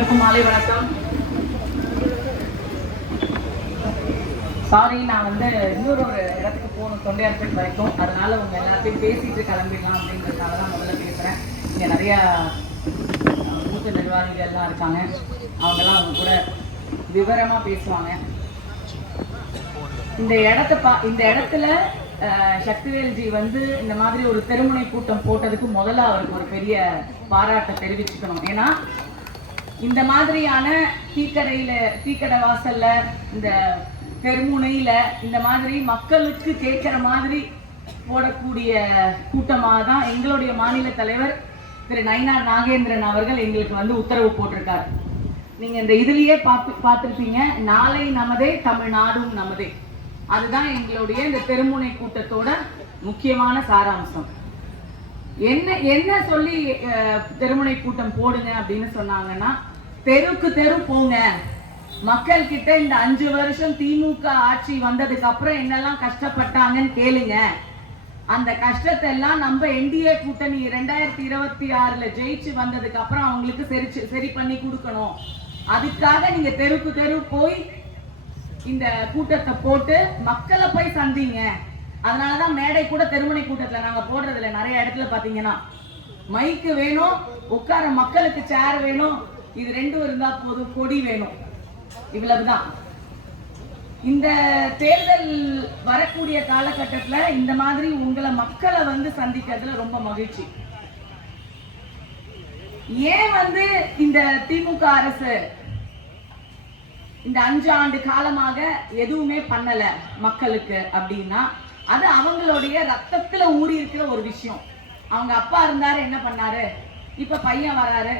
அனைவருக்கும் மாலை வணக்கம். சாரி, நான் இன்னொரு இடத்துக்கு போகணும், தொண்டையார்பேட் வரைக்கும். அதனால உங்க எல்லாத்தையும் பேசிட்டு கிளம்பிடலாம் அப்படின்றதுனால தான் முதல்ல பேசுறேன். இங்க நிறைய மூத்த நிர்வாகிகள் எல்லாம் இருக்காங்க. அவங்கெல்லாம் அவங்க கூட விவரமா பேசுவாங்க. இந்த இடத்துல சக்திவேல்ஜி இந்த மாதிரி ஒரு தெருமுனை கூட்டம் போட்டதுக்கு முதல்ல அவருக்கு ஒரு பெரிய பாராட்டை தெரிவிச்சுக்கணும். ஏன்னா இந்த மாதிரியான டீக்கடை வாசல்ல, இந்த தெருமுனையில இந்த மாதிரி மக்களுக்கு கேட்கிற மாதிரி போடக்கூடிய கூட்டமாக தான் எங்களுடைய மாநில தலைவர் திரு நயினார் நாகேந்திரன் அவர்கள் எங்களுக்கு உத்தரவு போட்டிருக்காரு. நீங்க இந்த இதுலயே பார்த்திருப்பீங்க, நாளை நமதே தமிழ்நாடும் நமதே. அதுதான் எங்களுடைய இந்த தெருமுனை கூட்டத்தோட முக்கியமான சாராம்சம். என்ன சொல்லி தெருமுனை கூட்டம் போடுங்க அப்படின்னு சொன்னாங்கன்னா, தெருக்கு தெரு போங்க, மக்கள் கிட்ட இந்த 5 வருஷம் திமுக ஆட்சி வந்ததுக்கு அப்புறம் என்னெல்லாம் கஷ்டப்பட்டாங்கன்னு கேளுங்க. அந்த கஷ்டத்தை எல்லாம் நம்ம என்டிஏ கூட்டணி 2026ல ஜெயிச்சு வந்ததுக்கு அப்புறம் அவங்களுக்கு சரி பண்ணி கொடுக்கணும். அதுக்காக நீங்க தெருக்கு தெரு போய் இந்த கூட்டத்தை போட்டு மக்களை போய் சந்திங்க. அதனாலதான் மேடை கூட தெருமுனை கூட்டத்துல நாங்க போடுறதுல நிறைய இடத்துல பாத்தீங்கன்னா மைக்கு வேணும், உட்கார மக்களுக்கு சேர் வேணும், இது 2 இருந்தா போதும், கொடி வேணும், இவ்வளவுதான். இந்த தேர்தல் வரக்கூடிய காலகட்டத்துல இந்த மாதிரி உங்களை மக்களை சந்திக்கிறதுல ரொம்ப மகிழ்ச்சி. ஏன் இந்த திமுக அரசு இந்த 5 ஆண்டு காலமாக எதுவுமே பண்ணல மக்களுக்கு அப்படின்னா, அது அவங்களுடைய ரத்தத்துல ஊறி இருக்கிற ஒரு விஷயம். அவங்க அப்பா இருந்தாரு, என்ன பண்ணாரு, இப்ப பையன் வராரு,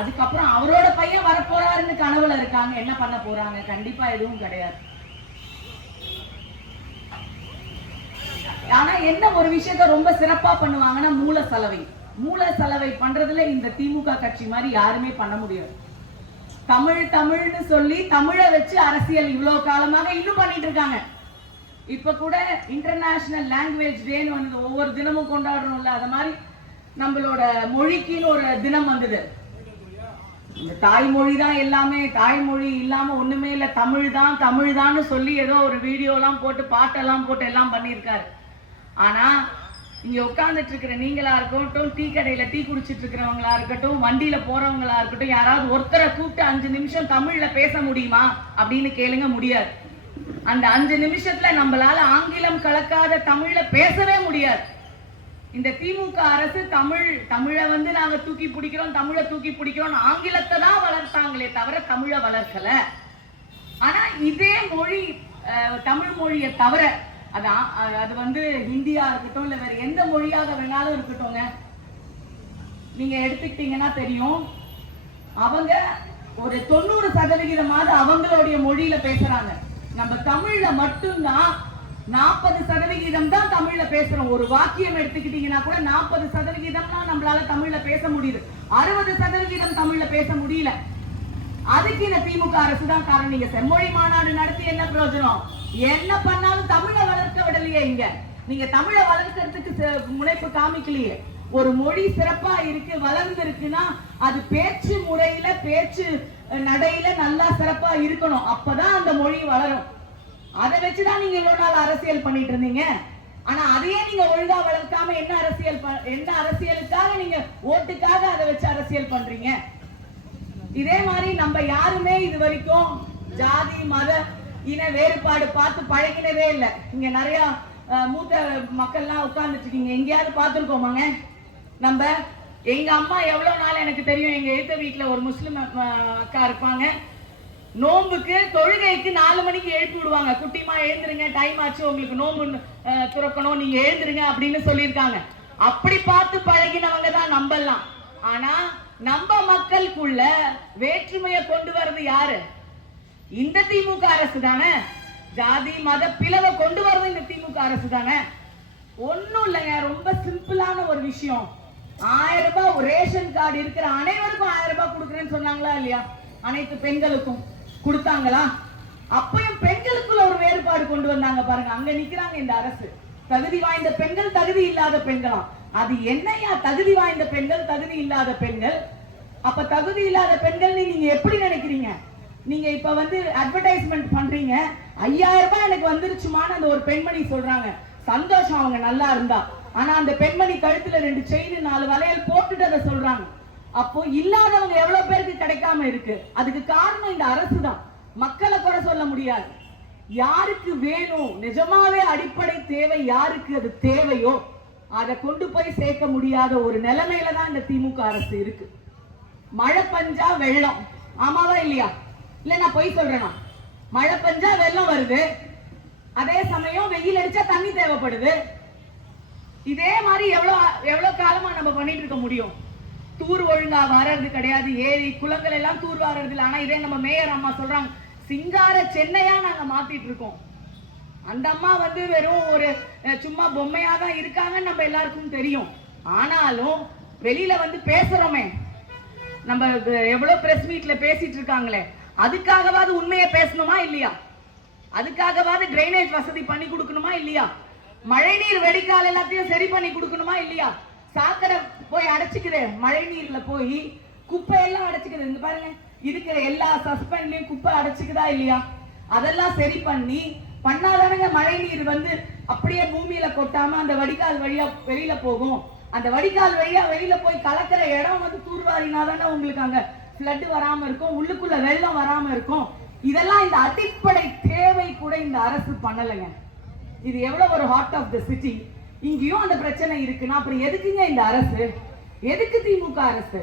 அதுக்கப்புறம் அவரோட பையன் வரப்போறாருன்னு கனவுல இருக்காங்க. என்ன பண்ண போறாங்க? கண்டிப்பா எதுவும் கிடையாது. ஆனா என்ன ஒரு விஷயத்த ரொம்ப சிறப்பா பண்ணுவாங்கன்னா, மூல செலவை பண்றதுல இந்த திமுக கட்சி மாதிரி யாருமே பண்ண முடியாது. தமிழ்னு சொல்லி தமிழை வச்சு அரசியல் இவ்வளவு காலமாக இன்னும் பண்ணிட்டு இருக்காங்க. இப்ப கூட இன்டர்நேஷனல் லாங்குவேஜ் டேன்னு ஒவ்வொரு தினமும் கொண்டாடுறோம்ல, அது மாதிரி நம்மளோட மொழிக்குன்னு ஒரு தினம் வந்தது. இந்த தாய்மொழி தான் எல்லாமே, தாய்மொழி இல்லாம ஒண்ணுமே இல்ல, தமிழ் தான் சொல்லி ஏதோ ஒரு வீடியோ எல்லாம் போட்டு பாட்டெல்லாம் போட்டு எல்லாம் பண்ணியிருக்காரு. ஆனா இங்க உட்கார்ந்துட்டு இருக்கிற நீங்களா இருக்கட்டும், டீ கடையில டீ குடிச்சிட்டு இருக்கிறவங்களா இருக்கட்டும், வண்டியில போறவங்களா இருக்கட்டும், யாராவது ஒருத்தரை கூப்பிட்டு 5 நிமிஷம் தமிழ்ல பேச முடியுமா அப்படின்னு கேளுங்க, முடியாது. அந்த 5 நிமிஷத்துல நம்மளால ஆங்கிலம் கலக்காத தமிழ்ல பேசவே முடியாது. இந்த திமுக அரசு தமிழை நாங்க தூக்கி பிடிக்கிறோம், ஆங்கிலத்தை தான் வளர்த்தாங்களே தவிர தமிழை வளர்க்கல. ஆனா இதே மொழி, தமிழ் மொழியை தவிர அது ஹிந்தியா இருக்கட்டும், இல்ல வேற எந்த மொழியாக வேணாலும் இருக்கட்டும், நீங்க எடுத்துக்கிட்டீங்கன்னா தெரியும், அவங்க ஒரு 90% அவங்களுடைய மொழியில பேசுறாங்க. நம்ம தமிழ்ல மட்டும்தான் 40% தான் தமிழ்ல பேசுறோம். ஒரு வாக்கியம் எடுத்துக்கிட்டீங்கன்னா கூட 40% நம்மளால தமிழ்ல பேச முடியுது, 60% தமிழ்ல பேச முடியல. அதுக்கு இந்த திமுக அரசு தான் காரணம். நீங்க செம்மொழி மாநாடு நடத்தி என்ன பிரயோஜனம்? என்ன பண்ணாலும் தமிழை வளர்க்க விடலையே. இங்க நீங்க தமிழை வளர்க்கறதுக்கு முனைப்பு காமிக்கலையே. ஒரு மொழி சிறப்பா இருக்கு, வளர்ந்து இருக்குன்னா அது பேச்சு முறையில, பேச்சு நடையில நல்லா சிறப்பா இருக்கணும். அப்பதான் அந்த மொழி வளரும். அதை வச்சுதான் நீங்க இவ்வளவு நாள் அரசியல் பண்ணிட்டு இருந்தீங்க. ஆனா அதையே நீங்க ஒழுங்கா வளர்க்காம என்ன அரசியலுக்காக நீங்க ஓட்டுக்காக அதை வச்சு அரசியல் பண்றீங்க? இதே மாதிரி நம்ம யாருமே இது வரைக்கும் ஜாதி மத இன வேறுபாடு பார்த்து பழகினதே இல்லை. இங்க நிறைய மூத்த மக்கள்லாம் உட்கார்ந்துட்டு இருக்கீங்க, எங்கேயாவது பார்த்துருக்கோமாங்க? நம்ம எங்க அம்மா எவ்வளவு நாள் எனக்கு தெரியும், எங்க எழுத்த வீட்டுல ஒரு முஸ்லிம் அக்கா இருப்பாங்க, நோம்புக்கு தொழுகைக்கு 4 மணிக்கு எழுப்பி விடுவாங்க. குட்டிமா எழுந்துருங்க, டைம் ஆச்சு, உங்களுக்கு நோம்பு துறக்கணும், நீங்க எழுந்துருங்க அப்படின்னு சொல்லியிருக்காங்க. அப்படி பார்த்து பழகினவங்க தான் நம்பலாம். ஆனா நம்ம மக்களுக்குள்ள வேற்றுமையை கொண்டு வர்றது யாரு? இந்த திமுக அரசு தானே. ஜாதி மத பிளவை கொண்டு வர்றது இந்த திமுக அரசு தானே. ஒண்ணும் இல்லைங்க, ரொம்ப சிம்பிளான ஒரு விஷயம். 1000 ரூபாய் ரேஷன் கார்டு இருக்கிற அனைவருக்கும் 1000 ரூபாய் கொடுக்குறேன்னு சொன்னாங்களா இல்லையா? அனைத்து பெண்களுக்கும் கொடுத்தாங்களா? அப்பயும் பெண்களுக்குள்ள ஒரு வேறுபாடு கொண்டு வந்தாங்க பாருங்க. அங்க நிக்கிறாங்க இந்த அரசு. தகுதி வாய்ந்த பெண்கள், தகுதி இல்லாத பெண்களாம். அது என்னையா தகுதி வாய்ந்த பெண்கள், தகுதி இல்லாத பெண்கள்? அப்ப தகுதி இல்லாத பெண்கள் நீங்க எப்படி நினைக்கிறீங்க? நீங்க இப்ப வந்து அட்வர்டைஸ்மெண்ட் பண்றீங்க, 5000 ரூபாய் எனக்கு வந்துருச்சுமான அந்த ஒரு பெண்மணி சொல்றாங்க, சந்தோஷம் அவங்க நல்லா இருந்தா. ஆனா அந்த பெண்மணி கழுத்துல 2 செயின் 4 வளையல் போட்டுட்டு அதை சொல்றாங்க. அப்போ இல்லாதவங்க எவ்வளவு பேருக்கு கிடைக்காம இருக்கு? அதுக்கு காரணம் இந்த அரசு தான். மக்களை குறை சொல்ல முடியாது. யாருக்கு வேணும், நிஜமாவே அடிப்படை தேவை யாருக்கு அது தேவையோ அதை கொண்டு போய் சேர்க்க முடியாத ஒரு நிலைமையில தான் இந்த திமுக அரசு இருக்கு. மழை பஞ்சா வெள்ளம், ஆமாவா இல்லையா? இல்ல நான் பொய் சொல்றேனா? மழை பஞ்சா வெள்ளம் வருது, அதே சமயம் வெயில் அடிச்சா தண்ணி தேவைப்படுது. இதே மாதிரி எவ்வளவு காலமா நம்ம பண்ணிட்டு இருக்க முடியும்? தூர் ஒழுங்கா வர்றது கிடையாது, ஏரி குளங்கள் எல்லாம் தூர் வர்றது இல்லை. ஆனா இதே நம்ம மேயர் அம்மா சொல்றாங்க, சிங்கார சென்னையா நாங்க மாத்திட்டு இருக்கோம். அந்த அம்மா வந்து வெறும் ஒரு சும்மா பொம்மையா தான் இருக்காங்கன்னு நம்ம எல்லாருக்கும் தெரியும். ஆனாலும் வெளியில வந்து பேசுறோமே, நம்ம எவ்வளவு பிரஸ் மீட்ல பேசிட்டு இருக்காங்களே, அதுக்காகவாது உண்மையை பேசணுமா இல்லையா? அதுக்காகவாது டிரைனேஜ் வசதி பண்ணி கொடுக்கணுமா இல்லையா? மழைநீர் வெடிக்கால் எல்லாத்தையும் சரி பண்ணி கொடுக்கணுமா இல்லையா? சாக்கடை போய் அடைச்சிக்குது, மழை நீர்ல போய் குப்பை எல்லாம் அடைச்சிக்குது. இங்க பாருங்க, இருக்கிற எல்லா சஸ்பெண்ட்லயும் குப்பை அடைச்சிக்குதா இல்லையா? அதெல்லாம் சரி பண்ணாதானுங்க மழை நீர் வந்து அப்படியே பூமியில கொட்டாம அந்த வடிகால் வழியா வெளியில போகும். அந்த வடிகால் வழியா வெளியில போய் கலக்கிற இடம் வந்து தூர்வாரினாதானே உங்களுக்கு அங்க ஃப்ளட் வராம இருக்கும், உள்ளுக்குள்ள வெள்ளம் வராம இருக்கும். இதெல்லாம் இந்த அடிப்படை தேவை கூட இந்த அரசு பண்ணலைங்க. இது எவ்வளவு ஒரு ஹார்ட் ஆஃப் த சிட்டி. இங்கேயும் அந்த பிரச்சனை இருக்குன்னா அப்புறம் எதுக்குங்க இந்த அரசு? எதுக்கு திமுக அரசு?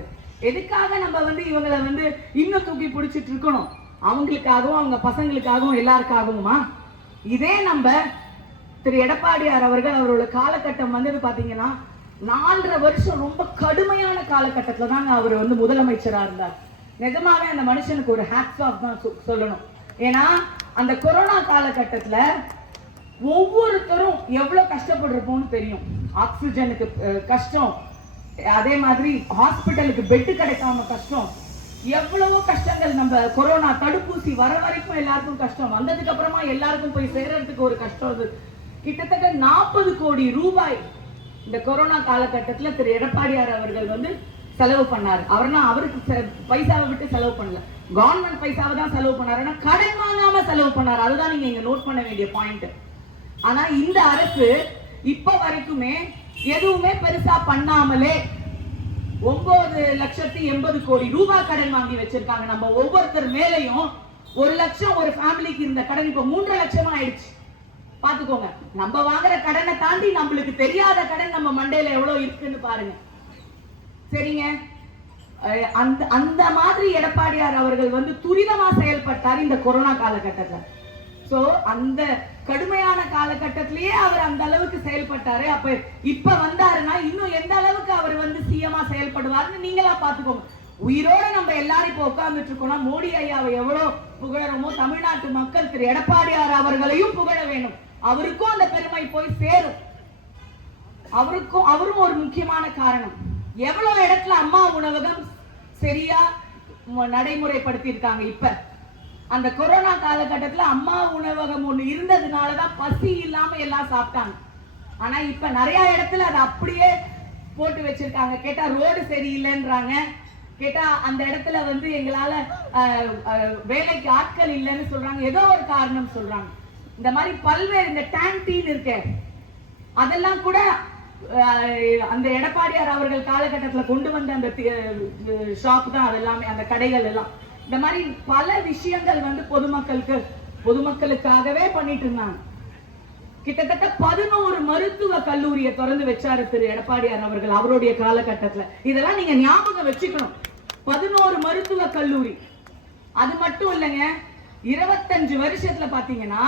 எதுக்காக நம்ம வந்து இவங்களை வந்து இன்னும் தூக்கி பிடிச்சிட்டு இருக்கணும்? அவங்களுக்காகவும் அவங்க பசங்களுக்காகவும் எல்லாருக்காகவுமா? இதே நம்ம திரு எடப்பாடியார் அவர்கள் அவரோட காலகட்டம் வந்து பாத்தீங்கன்னா 4.5 வருஷம் ரொம்ப கடுமையான காலகட்டத்துல தாங்க அவர் வந்து முதலமைச்சரா இருந்தார். நிஜமாவே அந்த மனுஷனுக்கு ஒரு ஹேட்ஸ் ஆஃப் தான் சொல்லணும். ஏன்னா அந்த கொரோனா காலகட்டத்துல ஒவ்வொருத்தரும் எவ்வளவு கஷ்டப்பட்டிருப்போம்னு தெரியும். ஆக்சிஜனுக்கு கஷ்டம், அதே மாதிரி ஹாஸ்பிட்டலுக்கு பெட்டு கிடைக்காம கஷ்டம், எவ்வளவோ கஷ்டங்கள். நம்ம கொரோனா தடுப்பூசி வர வரைக்கும் எல்லாருக்கும் கஷ்டம், வந்ததுக்கு அப்புறமா எல்லாருக்கும் போய் சேர்றதுக்கு ஒரு கஷ்டம். அது கிட்டத்தட்ட 40 கோடி ரூபாய் இந்த கொரோனா காலகட்டத்துல திரு எடப்பாடியார் அவர்கள் வந்து செலவு பண்ணாரு. அவருக்கு பைசாவை விட்டு செலவு பண்ணல, கவர்மெண்ட் பைசாவை தான் செலவு பண்ணாரு. கடன் வாங்காம செலவு பண்ணாரு. அதுதான் நீங்க இங்க நோட் பண்ண வேண்டிய பாயிண்ட். ஆனா இந்த அரசு இப்ப வரைக்குமே எதுவுமே பெருசா பண்ணாமலே 9,80,00,000 ரூபாய் கடன் வாங்கி வச்சிருக்காங்க. நம்ம ஒவ்வொருத்தர் மேலையும் 1 லட்சம் ஒரு ஃபேமிலிக்கு இருந்த கடன் இப்ப 3.5 லட்சமா ஆயிடுச்சு. பாத்துக்கோங்க, நம்ம வாங்குற கடனை தாண்டி நம்மளுக்கு தெரியாத கடன் நம்ம மண்டையில எவ்வளவு இருக்குன்னு பாருங்க. சரிங்க, அந்த மாதிரி எடப்பாடியார் அவர்கள் வந்து துரிதமா செயல்பட்டார் இந்த கொரோனா காலகட்டத்துல. சோ அந்த கடுமையான காலகட்டத்திலேயே அவர் அந்த அளவுக்கு செயல்பட்டாரு. அப்ப இப்ப வந்தாருன்னா இன்னும் எந்த அளவுக்கு அவர் வந்து சிஎம்மா செயல்படுவார்னு நீங்களா பாத்துக்கோங்க. உயிரோட நம்ம எல்லாரும் இப்ப உட்கார்ந்துட்டு இருக்கோம்னா மோடி ஐயாவை எவ்வளவு புகழறோமோ தமிழ்நாட்டு மக்கள் திரு எடப்பாடியார் அவர்களையும் புகழ வேணும். அவருக்கும் அந்த பெருமை போய் சேரும். அவரும் ஒரு முக்கியமான காரணம். எவ்வளவு இடத்துல அம்மா உணவகம் சரியா நடைமுறைப்படுத்தி இருக்காங்க. இப்ப அந்த கொரோனா காலகட்டத்துல அம்மா உணவகம் ஒண்ணு இருந்ததுனாலதான் பசி இல்லாம எல்லாம் சாப்பிட்டாங்க. ஆனா இப்ப நிறைய இடத்துல அதை அப்படியே போட்டு வச்சிருக்காங்க. கேட்டா ரோடு சரியில்லைன்றாங்க, கேட்டா அந்த இடத்துல வந்து எங்களால வேலைக்கு ஆட்கள் இல்லைன்னு சொல்றாங்க, ஏதோ ஒரு காரணம் சொல்றாங்க. இந்த மாதிரி பல்வேறு இந்த கேண்டீன் இருக்கு, அதெல்லாம் கூட அந்த எடப்பாடியார் அவர்கள் காலகட்டத்துல கொண்டு வந்த அந்த ஷாப் தான் அதெல்லாமே, அந்த கடைகள் எல்லாம். இந்த மாதிரி பல விஷயங்கள் வந்து பொதுமக்களுக்காகவே பண்ணிட்டு இருந்தாங்க. கிட்டத்தட்ட 11 மருத்துவ கல்லூரியை திறந்து வச்சாரு திரு எடப்பாடியார் அவர்கள் அவருடைய காலகட்டத்துல. இதெல்லாம் நீங்க ஞாபகம் வச்சுக்கணும். 11 மருத்துவ கல்லூரி. அது மட்டும் இல்லைங்க, 25 வருஷத்துல பாத்தீங்கன்னா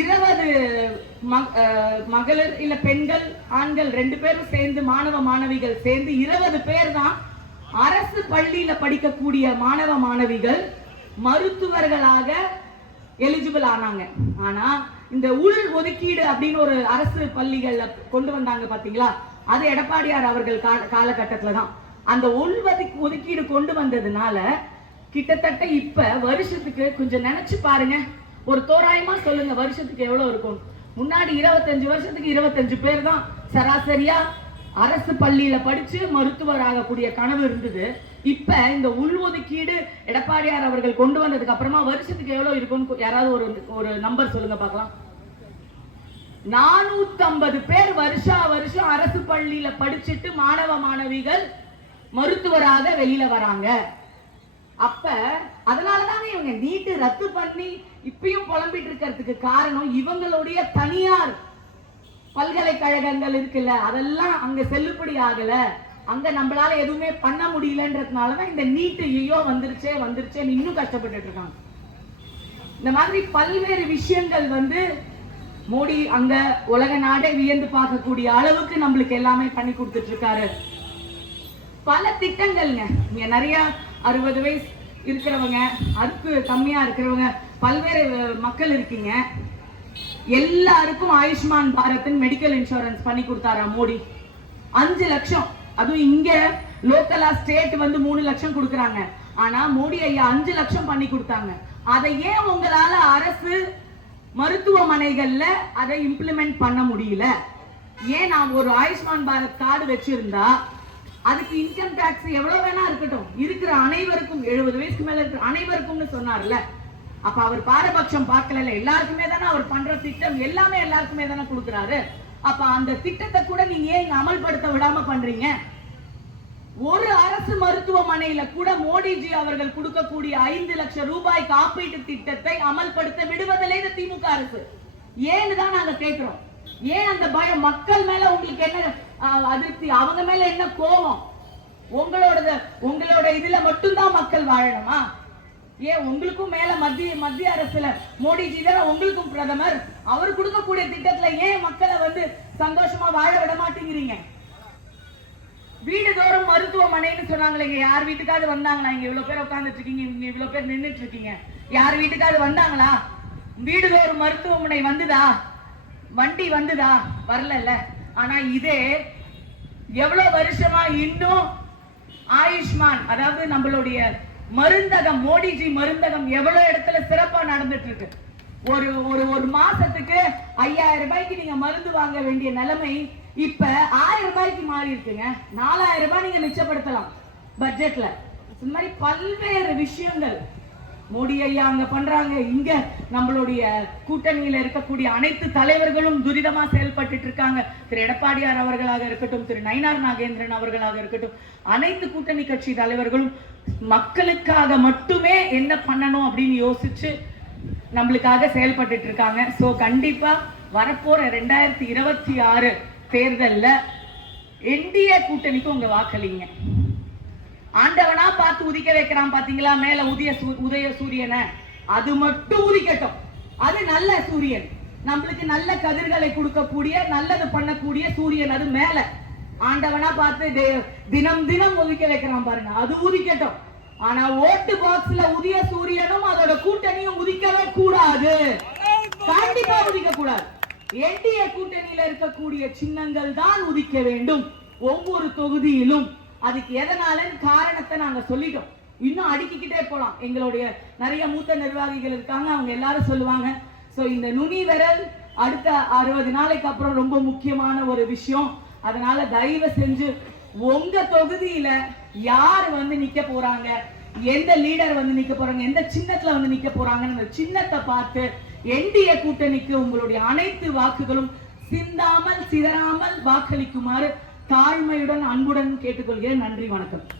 20 மகளிர் இல்ல பெண்கள் ஆண்கள் 2 பேரும் சேர்ந்து மாணவ மாணவிகள் சேர்ந்து 20 பேர் தான் அரசு பள்ளியில படிக்கக்கூடிய மாணவ மாணவிகள் மருத்துவர்களாக எலிஜிபிள் ஆனாங்க. ஆனா இந்த உள் ஒதுக்கீடு அப்படின்னு ஒரு அரசு பள்ளிகள்ல கொண்டு வந்தாங்க பாத்தீங்களா, அது எடப்பாடியார் அவர்கள் காலகட்டத்துல தான். அந்த உள் ஒதுக்கீடு கொண்டு வந்ததுனால கிட்டத்தட்ட இப்ப வருஷத்துக்கு கொஞ்சம் நினைச்சு பாருங்க, ஒரு தோராயமா சொல்லுங்க வருஷத்துக்கு எவ்வளவு இருக்கும். முன்னாடி 25 வருஷத்துக்கு 25 பேர் தான் சராசரியா அரசு பள்ளியில படிச்சு மருத்துவர் ஆகக்கூடிய கனவு இருந்தது. இப்ப இந்த உள்ஒதுக்கீடு எடப்பாடியார் அவர்கள் கொண்டு வந்ததுக்கு அப்புறமா வருஷத்துக்கு எவ்வளவு இருக்கும்னு யாராவது ஒரு நம்பர் சொல்லுங்க பார்க்கலாம். 450 பேர் வருஷம் அரசு பள்ளியில படிச்சுட்டு மாணவ மாணவிகள் மருத்துவராக வெளியில வராங்க. அப்ப அதனாலதானே இவங்க நீட்டு ரத்து பண்ணி இப்பயும் புலம்பிட்டு இருக்கிறதுக்கு காரணம் இவங்களுடைய தனியார் பல்கலைக்கழகங்கள் இருக்குல்ல, அதெல்லாம் அங்க செல்லுபடி ஆகல, அங்க நம்மளால எதுவுமே பண்ண முடியலன்றதுனாலதான் இந்த நீட்டு ஐயோ வந்துருச்சே இன்னும் கஷ்டப்பட்டு இருக்காங்க. இந்த மாதிரி பல்வேறு விஷயங்கள் மோடி அங்க உலக நாடே வியந்து பார்க்கக்கூடிய அளவுக்கு நம்மளுக்கு எல்லாமே பண்ணி கொடுத்துட்டு இருக்காரு. பல திட்டங்கள்ங்க. இங்க நிறைய 60 வயசு இருக்கிறவங்க, அதுக்கு கம்மியா இருக்கிறவங்க, பல்வேறு மக்கள் இருக்கீங்க. எல்லாருக்கும் ஆயுஷ்மான் பாரத் மெடிக்கல் இன்சூரன்ஸ் பண்ணி கொடுத்தாரா மோடி. 5 லட்சம், அதுவும் இங்க லோக்கலா ஸ்டேட் 3 லட்சம் கொடுக்கறாங்க. ஆனா மோடி ஐயா 5 லட்சம் பண்ணி கொடுத்தாங்க. அதை ஏன் உங்களால அரசு மருத்துவமனைகள்ல அதை இம்ப்ளிமெண்ட் பண்ண முடியல? ஏன் நான் ஒரு ஆயுஷ்மான் பாரத் கார்டு வச்சிருந்தா அதுக்கு இன்கம் டாக்ஸ் எவ்வளவு வேணா இருக்கட்டும், இருக்கிற அனைவருக்கும் 70 வயசுக்கு மேல இருக்கிற அனைவருக்கும்னு சொன்னார்ல. அப்ப அவர் பாரபட்சம் பார்க்கல, எல்லாருக்குமே தானே அவர் பண்ற திட்டம் எல்லாமே எல்லாருக்குமே தானே கொடுக்கிறாரு. அப்ப அந்த திட்டத்தை கூட நீங்க ஏன் அமல்படுத்த விடாம பண்றீங்க? ஒரு அரசு மருத்துவமனையில கூட மோடிஜி அவர்கள் கொடுக்கக்கூடிய 5 லட்சம் ரூபாய் காப்பீட்டு திட்டத்தை அமல்படுத்த விடுவதில்லை இந்த திமுக அரசு. ஏன்னு தான் நாங்க கேட்கிறோம். ஏன் அந்த பயம்? மக்கள் மேல உங்களுக்கு என்ன அதிருப்தி? அவங்க மேல என்ன கோபம்? உங்களோட இதுல மட்டும்தான் மக்கள் வாழணுமா? ஏன் உங்களுக்கும் மேல மத்திய அரசுல மோடிஜி தான் உங்களுக்கும் பிரதமர். அவர் கொடுக்கக்கூடிய திட்டத்துல ஏன் மக்களை சந்தோஷமா வாழ விட மாட்டேங்கிறீங்க? வீடுதோறும் மருத்துவமனைன்னு சொன்னாங்களே, யார் வீட்டுக்காவது வந்தாங்களா? இங்க இவ்வளவு பேர் உட்கார்ந்துட்டு இருக்கீங்க, இங்க இவ்வளவு பேர் நின்றுட்டு இருக்கீங்க, யார் வீட்டுக்காவது வந்தாங்களா? வீடுதோறும் மருத்துவமனை வந்துதா? வண்டி வந்துதா? வரல. ஆனா இதே எவ்வளவு வருஷமா இன்னும் ஆயுஷ்மான், அதாவது நம்மளுடைய மருந்தகம், மோடிஜி மருந்தகம் எவ்வளவு இடத்துல சிறப்பா நடந்துட்டு இருக்கு. ஒரு மாசத்துக்கு 5000 ரூபாய்க்கு நீங்க மருந்து வாங்க வேண்டிய நிலைமை இப்ப 1000 ரூபாய்க்கு மாறி இருக்குங்க. 4000 ரூபாய் நீங்க மிச்சப்படுத்தலாம் பட்ஜெட்ல. இந்த மாதிரி பல்வேறு விஷயங்கள் மோடி ஐயா அங்க பண்றாங்க. இங்க நம்மளுடைய கூட்டணியில இருக்கக்கூடிய அனைத்து தலைவர்களும் துரிதமா செயல்பட்டு இருக்காங்க. திரு எடப்பாடியார் அவர்களாக இருக்கட்டும், திரு நயினார் நாகேந்திரன் அவர்களாக இருக்கட்டும், அனைத்து கூட்டணி கட்சி தலைவர்களும் மக்களுக்காக மட்டுமே என்ன பண்ணணும் அப்படின்னு யோசிச்சு நம்மளுக்காக செயல்பட்டு இருக்காங்க. சோ கண்டிப்பா வரப்போற 2026 தேர்தல்ல என்டிஏ கூட்டணிக்கு உங்க வாக்களிங்க. ஆண்டவனா பார்த்து உதிக்க வைக்கிறான் பாத்தீங்களா மேல உதய சூரியனை, அது மட்டும் உதிக்கட்டும். அது நல்ல சூரியன், நம்மளுக்கு நல்ல கதிர்களை கொடுக்கக்கூடிய நல்லது பண்ணக்கூடிய சூரியன். அது மேல ஆண்டவனா பார்த்து தினம் உதிக்க வைக்கிறான் பாருங்க, அது உதிக்கட்டும். ஆனா ஓட்டு பாக்ஸ்ல உதய சூரியனும் அதோட கூட்டணியும் உதிக்கவே கூடாது, கண்டிப்பா உதிக்க கூடாது. என்டிஏ கூட்டணியில இருக்கக்கூடிய சின்னங்கள் தான் உதிக்க வேண்டும் ஒவ்வொரு தொகுதியிலும். அதுக்கு எதனால காரணத்தை நாங்க சொல்லிட்டோம். இன்னும் அடுக்கிக்கிட்டே போலாம். எங்களுடைய நிறைய மூத்த நிர்வாகிகள் இருக்காங்க, அவங்க எல்லாரும் சொல்லுவாங்க. சோ இந்த நுனி விரல் அடுத்த 60 நாளைக்கு அப்புறம் ரொம்ப முக்கியமான ஒரு விஷயம். அதனால தயவு செஞ்சு உங்க தொகுதியில யார் நிக்க போறாங்க, எந்த லீடர் நிக்க போறாங்க, எந்த சின்னத்துல நிக்க போறாங்கன்னு சின்னத்தை பார்த்து என்டிஏ கூட்டணிக்கு உங்களுடைய அனைத்து வாக்குகளும் சிந்தாமல் சிதறாமல் வாக்களிக்குமாறு தாழ்மையுடன் அன்புடன் கேட்டுக்கொள்கிறேன். நன்றி, வணக்கம்.